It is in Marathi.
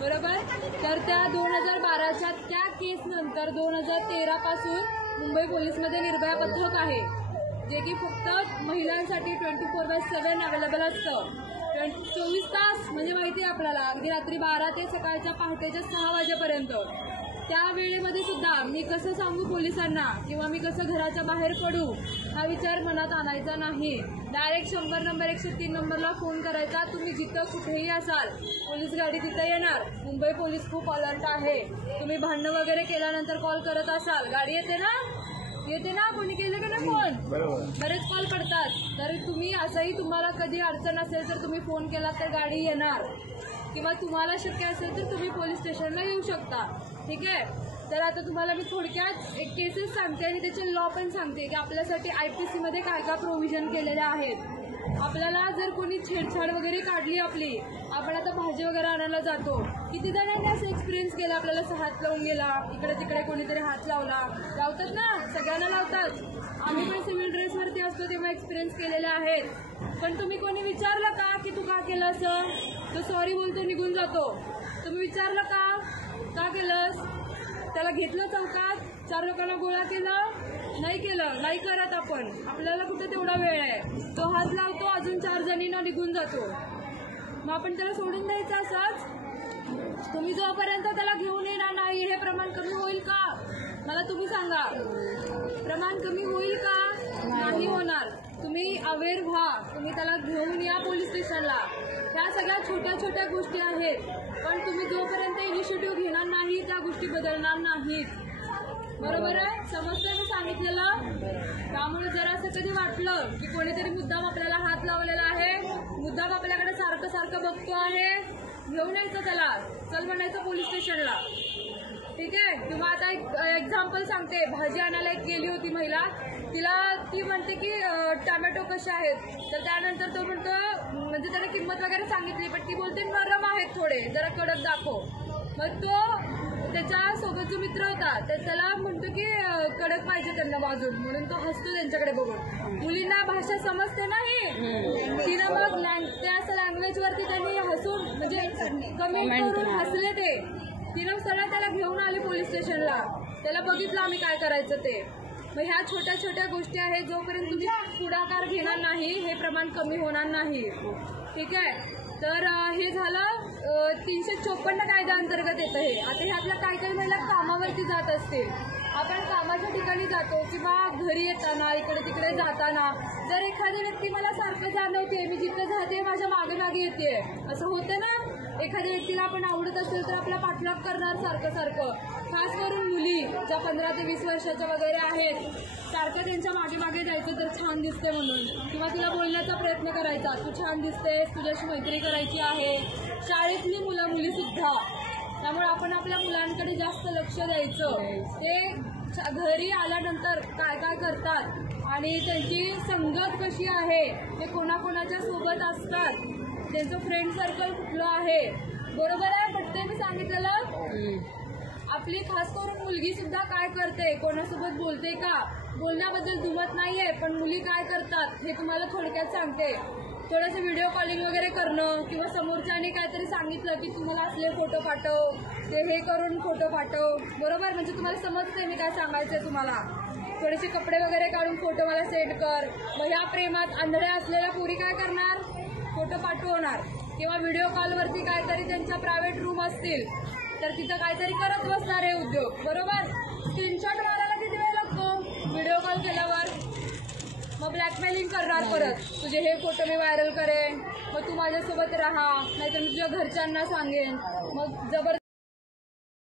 बरोबर. तर त्या 2012च्या त्या केस नंतर 2013 पासून मुंबई पोलीसमध्ये निर्भया पथक आहे, जे की फक्त महिलांसाठी 24/7 अवेलेबल असतं. 24 तास म्हणजे माहिती आहे आपल्याला, अगदी रात्री 12 ते सकाळच्या पहाटेच्या 6 वाजेपर्यंत. त्या वेळेमध्ये सुद्धा मी कसं सांगू पोलिसांना किंवा मी कसं घराच्या बाहेर पडू हा विचार मनात आणायचा नाही. डायरेक्ट 100 नंबर 103 नंबरला फोन करायचा. तुम्ही जिथं कुठेही असाल पोलीस गाडी तिथं येणार. मुंबई पोलीस खूप अलर्ट आहे. तुम्ही भांडणं वगैरे केल्यानंतर कॉल करत असाल, गाडी येते ना कोणी केलं का नाही फोन, बरेच कॉल करतात. तर तुम्ही असंही तुम्हाला कधी अडचण असेल तर तुम्ही फोन केला तर गाडी येणार, किंवा तुम्हाला शक्य असेल तर तुम्ही पोलीस स्टेशनला येऊ शकता. ठीक आहे. तर आता तुम्हाला मी थोडक्यात एक केसेस सांगते आणि त्याचे लॉ पण सांगते की आपल्यासाठी IPC मध्ये काय काय प्रोव्हिजन केलेले आहेत. आपल्याला जर कोणी छेडछाड वगैरे काढली आपली, आपण आता भाजी वगैरे आणायला जातो, किती जणांनी असं एक्सपिरियन्स केला, आपल्याला हात लावून गेला, इकडे तिकडे कोणीतरी हात लावतात ना, सगळ्यांना लावतात. आम्ही पण सिव्हिल ड्रेसवरती असतो तेव्हा एक्सपिरियन्स केलेले आहेत. पण तुम्ही कोणी विचारलं का की तू का केलं असं? तो सॉरी बोलतो, निघून जातो. तुम्ही विचारलं का केलंस? त्याला घेतलं चौकात, 4 लोकांना गोळा केलं? नाही केलं, नाही करत आपण. आपल्याला कुठे तेवढा वेळ आहे. तो हात लावतो, अजून 4 जणींना निघून जातो. मग आपण त्याला सोडून द्यायचं असंच? तुम्ही जोपर्यंत त्याला घेऊन येणार नाही, हे प्रमाण कमी होईल का? मला तुम्ही सांगा, प्रमाण कमी होईल का? नाही होणार. तुम्ही अवेअर व्हा, तुम्ही त्याला घेऊन या पोलीस स्टेशनला. ह्या सगळ्या छोट्या छोट्या गोष्टी आहेत, पण तुम्ही जोपर्यंत इनिशिएटिव्ह घेणार नाही त्या गोष्टी बदलणार नाहीत. बरोबर आहे? समजतंय मी सांगितलेलं? त्यामुळे जर असं कधी वाटलं की कोणीतरी मुद्दाम आपल्याला हात लावलेला आहे, मुद्दाम आपल्याकडे सारखं सारखं बघतो आहे, घेऊन यायचं त्याला, चल म्हणायचं पोलीस स्टेशनला. ठीक आहे. किंवा आता एक एक्झाम्पल सांगते. भाजी आणायला एक गेली होती महिला, ती म्हणते की टोमॅटो कसे आहेत, तर त्यानंतर तो म्हणतो, म्हणजे त्याने किंमत वगैरे सांगितली, पण ती बोलते नरम आहेत थोडे, जरा कडक दाखव. मग तो त्याच्या सोबत जो मित्र होता त्याला म्हणतो की कडक पाहिजे त्यांना बाजून, म्हणून तो हसतो त्यांच्याकडे बघून. मुलींना भाषा समजते नाही, तिनं मग त्या लँग्वेज वरती त्यांनी हसून म्हणजे कमेंट करून हसले ते. तिनं सरळ त्याला घेऊन आली पोलीस स्टेशनला. त्याला बघितलं आम्ही काय करायचं ते. मग ह्या छोट्या छोट्या गोष्टी आहेत, जोपर्यंत तुम्ही पुढाकार घेणार नाही हे प्रमाण कमी होणार नाही. ठीक आहे. तर हे झालं 354 कायद्याअंतर्गत येतं हे. आता हे आपल्या काही महिला कामावरती जात असतील, आपण कामाच्या ठिकाणी जातो किंवा घरी येताना इकडे तिकडे जाताना जर एखादी व्यक्ती मला सारखं जाणवते, मी जिथं जाते माझ्या मागे मागे येते, असं होतं ना. एखाद्या व्यक्तीला आपण आवडत असेल तर आपला पाठलाग करणार सारखं सारखं. खास करून मुली ज्या 15 ते 20 वर्षाच्या वगैरे आहेत, सारखं त्यांच्या मागे मागे जायचं तर छान दिसते म्हणून, किंवा तिला बोलण्याचा प्रयत्न करायचा, तू छान दिसतेस, तुझ्याशी मैत्री करायची आहे. शाळेतली मुली सुद्धा. त्यामुळे आपण आपल्या मुलांकडे जास्त लक्ष द्यायचं. ते घरी आल्यानंतर काय काय करतात आणि त्यांची संगत कशी आहे, ते कोणाकोणाच्या सोबत असतात, त्यांचं फ्रेंड सर्कल कुठलं आहे. बरोबर आहे? पटतंय मी सांगितलेलं? आपली खास करून मुलगी सुद्धा काय करते, कोणासोबत बोलते का, बोलण्याबद्दल दुमत नाहीये, पण मुली काय करतात हे तुम्हाला थोडक्यात सांगते. थोडंसं व्हिडिओ कॉलिंग वगैरे करणं, किंवा समोरच्याने काहीतरी सांगितलं की तुम्हाला असले फोटो पाठव, ते हे करून फोटो पाठव. बरोबर? म्हणजे तुम्हाला समजतंय मी काय सांगायचंय तुम्हाला. थोडेसे कपडे वगैरे काढून फोटो मला सेंड कर. मग ह्या प्रेमात आंधळ्या असलेल्या पोरी काय करणार, फोटो पाठवणार. किंवा व्हिडिओ कॉलवरती काहीतरी त्यांच्या प्रायव्हेट रूम असतील तर तिथं काहीतरी करत बसणार आहे उद्योग. बरोबर? स्क्रीनशॉट मारायला किती वेळ लागतो व्हिडिओ कॉल केल्यावर? मग ब्लॅकमेलिंग करणार परत, तुझे हे फोटो मी व्हायरल करेन, मग तू माझ्यासोबत राहा, नाहीतर मी तुझ्या घरच्यांना सांगेन. मग